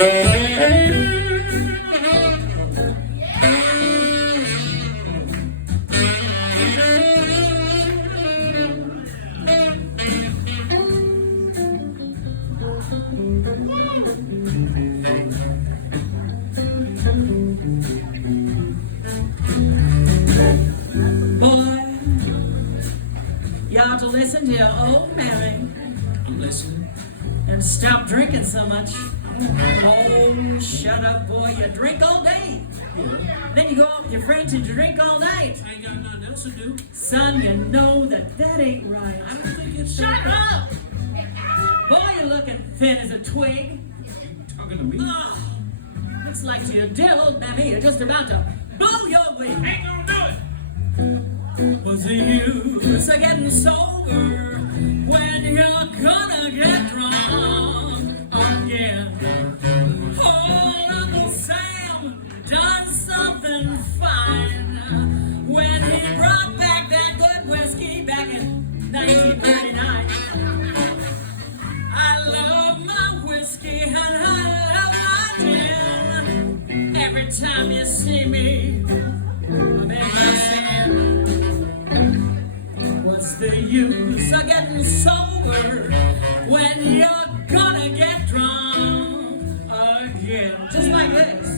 You ought to listen to your old Mary I'm listening. and stop drinking so much. Oh, shut up, boy. You drink all day. Yeah. Then you go out with your friends and you drink all night. I ain't got nothing else to do. Son, you know that ain't right. I don't think it's Shut up! Boy, you're looking thin as a twig. You talking to me? Oh, looks like to your dear old mammy you're just about to blow your wig. Ain't gonna do it. What's the use of getting sober when you're gonna get drunk again? Oh, Uncle Sam done something fine when he brought back that good whiskey back in 1939. I love my whiskey and I love my gin. Every time you see me, I make my sin. What's the use of getting sober when you're gonna get drunk again? Just like this.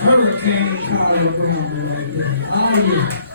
Hurricane California right there. I like it.